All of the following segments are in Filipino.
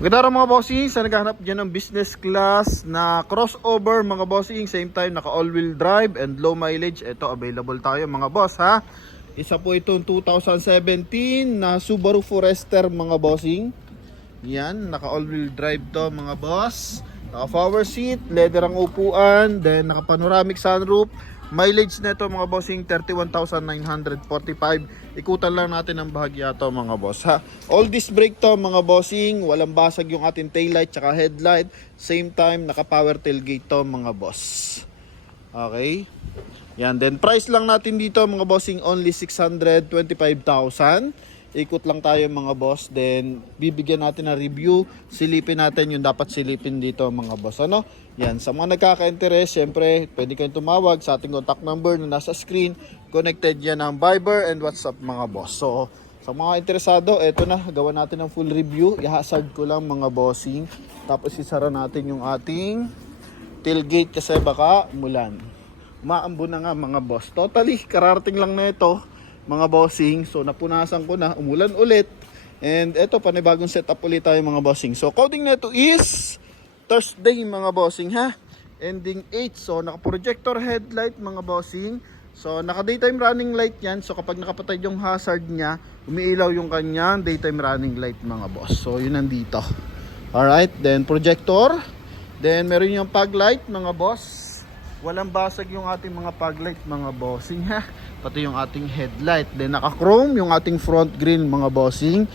Magandang araw mga bossing, sa naghahanap dyan ng business class na crossover mga bossing, same time naka all-wheel drive and low mileage. Ito available tayo mga boss ha. Isa po itong 2017 na Subaru Forester mga bossing. Yan, naka all-wheel drive to mga boss. Naka power seat, leather ang upuan, then naka panoramic sunroof. Mileage nito mga bossing 31,945. Ikutan lang natin ang bahagya to mga boss ha. All disc brake to mga bossing, walang basag yung ating taillight tsaka headlight. Same time naka power tailgate to mga boss. Okay. Yan, then price lang natin dito mga bossing only 625,000. Ikot lang tayo mga boss, then bibigyan natin ng review, silipin natin yung dapat silipin dito mga boss. Ano? Yan, sa mga nagkaka-interest, syempre pwede kayong tumawag sa ating contact number na nasa screen. Connected yan ng Viber and WhatsApp mga boss. So sa mga interesado, eto na, gawa natin ng full review. I-hazard ko lang mga bossing, tapos isara natin yung ating tailgate kasi baka umulan. Umaambo na nga mga boss. Totally kararating lang na ito mga bossing. So napunasan ko na, umulan ulit. And eto, panibagong setup ulit tayo mga bossing. So coding na ito is Thursday mga bossing ha. Ending 8. So naka-projector headlight mga bossing. So naka daytime running light yan. So kapag nakapatay yung hazard niya, umiilaw yung kanyang daytime running light mga boss. So yun nandito. Alright, then projector. Then meron yung fog light mga boss. Walang basag yung ating mga fog light mga bossing ha. Pati yung ating headlight. Then naka-chrome yung ating front grille mga bossing.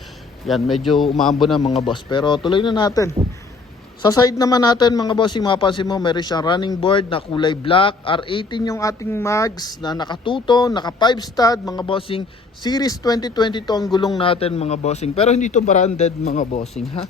Yan, medyo umaambo na mga boss. Pero tuloy na natin. Sa side naman natin mga bossing, mapapansin mo meron siyang running board na kulay black. R18 yung ating mags na naka-2-tone, naka-5 stud mga bossing. Series 2022 ang gulong natin mga bossing. Pero hindi to branded mga bossing ha.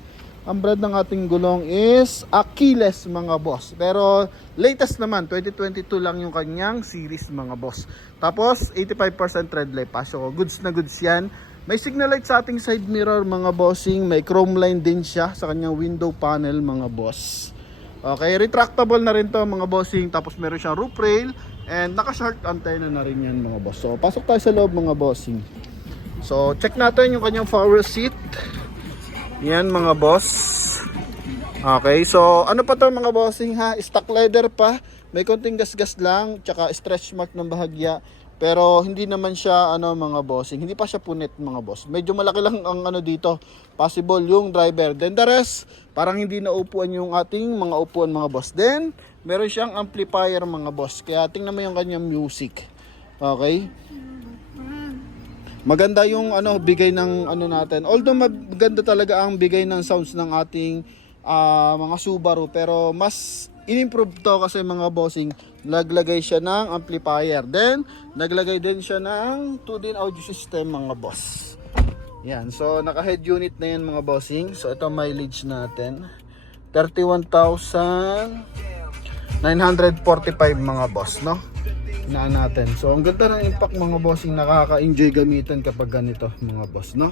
Ang brand ng ating gulong is Achilles mga boss. Pero latest naman, 2022 lang yung kanyang series mga boss. Tapos 85% tread life pa. So goods na goods yan. May signal light sa ating side mirror mga bossing. May chrome line din siya sa kanyang window panel mga boss. Okay, retractable na rin to mga bossing. Tapos meron siyang roof rail. And naka-short antenna na rin yan mga boss. So pasok tayo sa loob mga bossing. So check natin yung kanyang power seat. Yan mga boss. Okay, so ano pa to mga bossing ha? Stock leather pa. May konting gasgas lang, tsaka stretch mark ng bahagya. Pero hindi naman siya ano mga bossing. Hindi pa siya punit mga boss. Medyo malaki lang ang ano dito. Possible yung driver. Then the rest, parang hindi naupuan yung ating mga upuan mga boss. Then meron siyang amplifier mga boss. Kaya tingnan mo yung kanyang music. Okay? Maganda yung ano bigay ng ano natin. Although maganda talaga ang bigay ng sounds ng ating mga Subaru, pero mas in-improve to kasi mga bossing, naglagay siya ng amplifier. Then naglagay din siya ng 2-din audio system mga boss. Yan. So naka-head unit na yan mga bossing. So ito mileage natin. 31,945 mga boss, no? Na natin. So ang ganda ng impact mga bossing, nakaka-enjoy gamitan kapag ganito mga boss, no?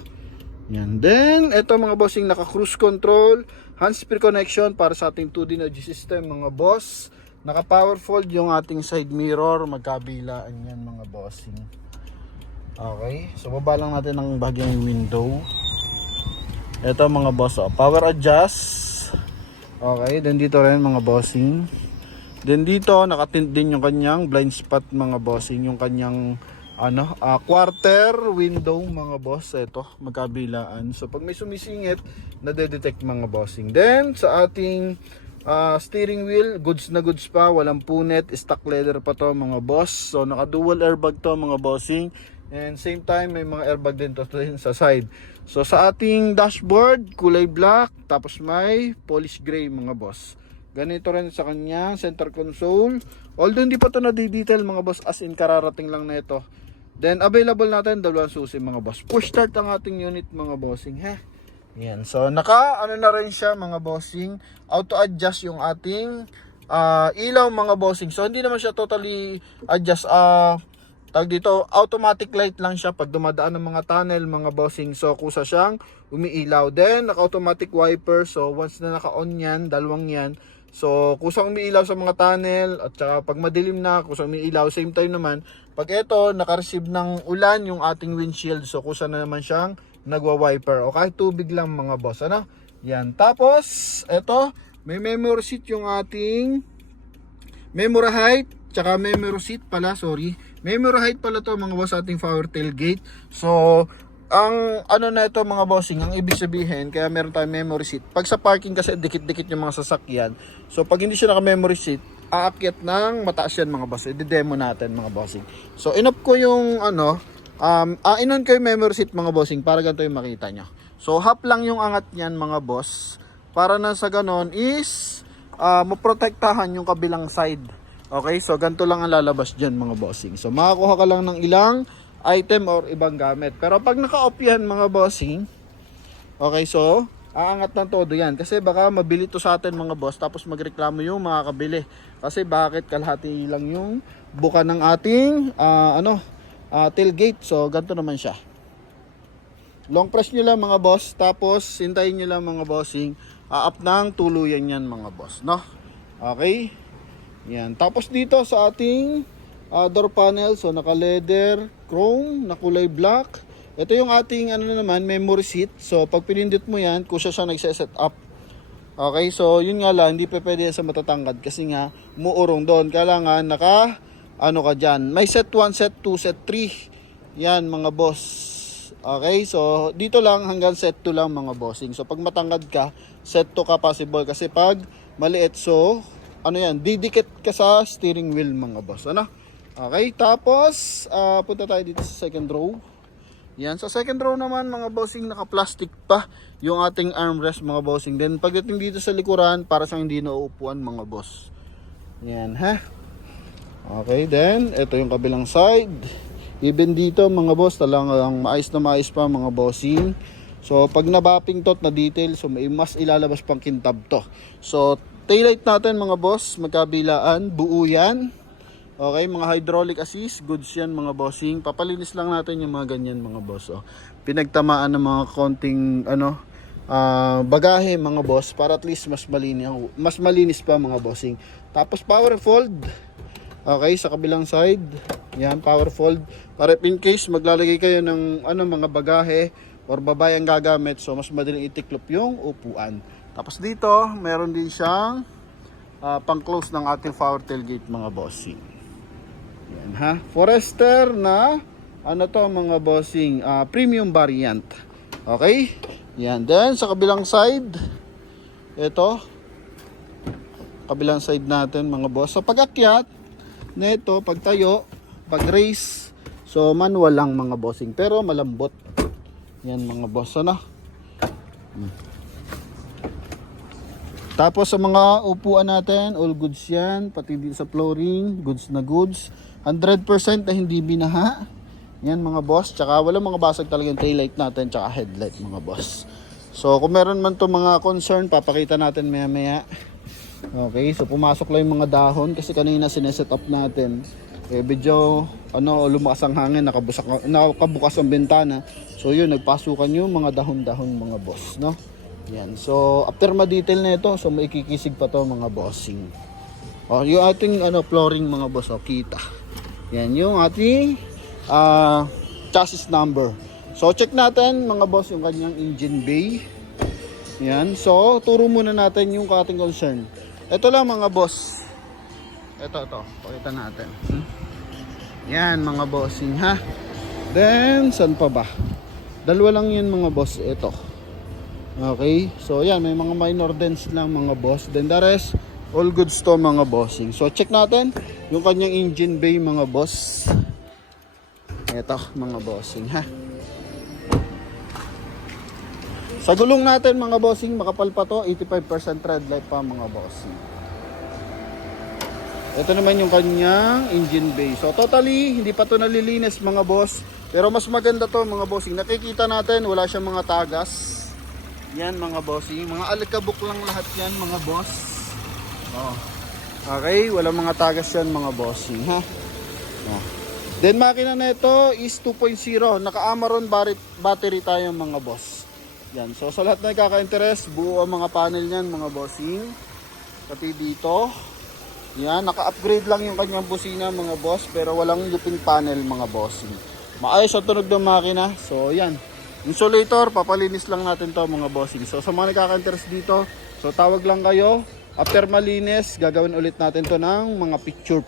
Yan. Then ito mga bossing, naka cruise control, hands-free connection para sa ating 2D audio system mga boss. Naka power fold yung ating side mirror, magkabilaan yan mga bossing. Okay, so baba lang natin ang bagyang window. Ito mga boss, power adjust. Okay, then dito rin mga bossing. Then dito nakatint din yung kanyang blind spot mga bossing, yung kanyang ano, quarter window mga boss. Ito, magkabilaan. So pag may sumisingit, nade-detect mga bossing. Then sa ating steering wheel, goods na goods pa, walang punit, stock leather pa to mga boss. So naka dual airbag to mga bossing. And same time may mga airbag din to sa side. So sa ating dashboard, kulay black, tapos may polish gray mga boss. Ganito rin sa kanya center console. Although hindi pa ito na-detail mga boss, as in kararating lang na ito. Then available natin dalawang susi mga boss. Push start ang ating unit mga bossing ha. Yan. So naka ano na rin siya mga bossing. Auto adjust yung ating ilaw mga bossing. So hindi naman siya totally adjust. Tag dito, automatic light lang siya pag dumadaan ng mga tunnel mga bossing. So kusa siyang umiilaw. Then naka-automatic wiper. So once na naka-on yan, dalawang yan. So kusang umiilaw sa mga tunnel at saka pag madilim na, kusang umiilaw. Same time naman, pag ito naka-receive ng ulan yung ating windshield. So kusa na naman siyang nagwa-wiper o kahit tubig lang mga boss. Ano? Yan. Tapos, ito, may memory seat yung ating memory height, tsaka memory seat pala, sorry. Memory height pala to mga boss ating power tailgate. So, ang ano na ito mga bossing, ang ibig sabihin, kaya meron tayong memory seat. Pag sa parking kasi dikit-dikit yung mga sasakyan. So, pag hindi siya naka-memory seat, aakyat ng mataas yan mga boss. I-demo natin mga bossing. So, in-off ko yung ano, in-on ko yung memory seat mga bossing para ganito yung makita nyo. So, half lang yung angat niyan mga boss. Para na sa ganon is maprotektahan yung kabilang side. Okay, so ganito lang ang lalabas dyan mga bossing. So, makakuha ka lang ng ilang item or ibang gamit. Pero pag naka-off yan mga bossing, okay, so aangat ng todo yan. Kasi baka mabili to sa atin mga boss, tapos magreklamo yung makakabili. Kasi bakit kalahati lang yung buka ng ating tailgate. So, ganito naman siya. Long press nyo lang mga boss, tapos hintayin nyo lang mga bossing, up ng tuluyan yan mga boss, no? Okay? Yan. Tapos dito sa ating door panel, so naka leather, chrome, na kulay black. Ito yung ating ano naman, memory seat. So pag pinindot mo yan, kusya siya nagse-set up. Okay, so yun nga lang, hindi pa pwede yan sa matatangkad kasi nga muurong doon. Kailangan naka ano ka dyan. May set 1, set 2, set 3. Yan mga boss. Okay, so dito lang hanggang set 2 lang mga bossing. So pag matangkad ka, set 2 ka possible. Kasi pag maliit, so ano yan, didikit ka sa steering wheel mga boss. Ano? Okay, tapos punta tayo dito sa second row. Yan, sa second row naman mga bossing, naka-plastic pa yung ating armrest mga bossing. Then pagdating dito sa likuran, para sa hindi nauupuan mga boss. Yan ha. Okay, then ito yung kabilang side. Even dito mga boss, talagang maayos na maayos pa mga bossing. So pag nabapping tot na detail, so may mas ilalabas pang kintab to. So taillight natin mga boss, magkabilaan, buo yan. Okay, mga hydraulic assist, goods yan mga bossing. Papalinis lang natin yung mga ganyan mga boss. Oh. Pinagtamaan ng mga konting bagahe mga boss para at least mas malinis pa mga bossing. Tapos power fold. Okay, sa kabilang side, yan, power fold. Para in case maglalagay kayo ng mga bagahe or babae ang gagamit, so mas madaling itiklop yung upuan. Tapos dito, meron din siyang pang-close ng ating power tailgate mga bossing. Yan ha. Forester na mga bossing, premium variant. Okay? Yan. Then sa kabilang side, ito, kabilang side natin mga boss. So pag-akyat nito, pagtayo, pag-race, so manual lang mga bossing, pero malambot. Yan mga boss, ano? Tapos sa mga upuan natin, all goods yan, pati din sa flooring, goods na goods. 100% na hindi binaha. Yan mga boss, tsaka walang mga basag talaga yung taillight natin, tsaka headlight mga boss. So kung meron man to mga concern, papakita natin maya maya. Okay, so pumasok lang yung mga dahon kasi kanina sineset up natin. Medyo lumakas ang hangin, nakabukas ang bintana. So yun, nagpasukan yung mga dahon-dahon mga boss, no? Yan. So after ma-detail na ito, so maikikisig pa to mga bossing. Yung ating flooring mga boss, kita. Yan yung ating chassis number. So check natin mga boss yung kanyang engine bay. Yan. So turo muna natin yung ating concern. Ito lang mga boss. Ito. Pakita natin. Yan mga bossing ha. Then, saan pa ba? Dalawa lang yun mga boss. Ito. Okay. So, yan. May mga minor dents lang mga boss. Then, the rest, all goods to mga bossing. So, check natin yung kanyang engine bay mga boss. Ito mga bossing ha. Sa gulong natin mga bossing, makapal pa to, 85% tread life pa mga bossing. Ito naman yung kanyang engine bay. So totally, hindi pa to nalilinis mga boss. Pero mas maganda to mga bossing. Nakikita natin, wala siyang mga tagas. Yan mga bossing. Mga alikabok lang lahat yan mga boss. Okay, wala mga tagas yan mga bossing ha. Then makina na ito is 2.0. Naka-Amaron battery tayo mga boss. Yan. So sa lahat na nagkaka-interest, buo ang mga panel niyan mga bossing. Pati dito. Yan, naka-upgrade lang yung kanyang busina mga boss, pero walang lupin panel mga bossing. Maayos ang tunog ng makina. So yan. Insulator, papalinis lang natin to mga bossing. So sa mga nagkaka-interest dito, so tawag lang kayo. After malinis, gagawin ulit natin to ng mga picture.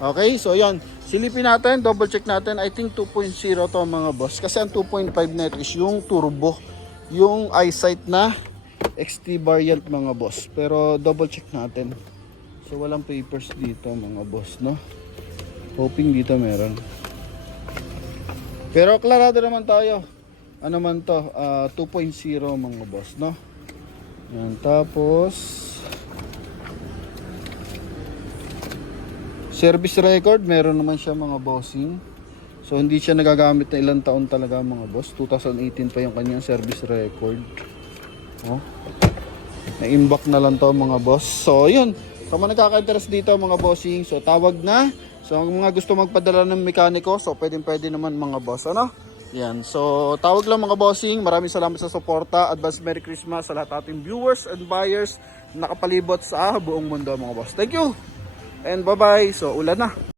Okay, so yan. Silipin natin, double check natin. I think 2.0 to mga boss. Kasi ang 2.5 net is yung turbo. Yung eyesight na XT variant mga boss. Pero double check natin. So walang papers dito mga boss, no? Hoping dito meron. Pero klarado naman tayo. Ano man to, 2.0 mga boss, no? Yan, tapos service record, meron naman siya mga bossing. So hindi siya nagagamit na ilang taon talaga mga boss. 2018 pa yung kanyang service record. Oh. Na-imbak na lang to mga boss. So yun, sa mga nagkaka-interest dito mga bossing, so tawag na. So ang mga gusto magpadala ng mekaniko, so pwede naman mga boss, ano? Yan, so tawag lang mga bossing. Maraming salamat sa suporta. Advance Merry Christmas sa lahat ating viewers and buyers na nakapalibot sa buong mundo mga boss. Thank you and bye bye. So ulan na.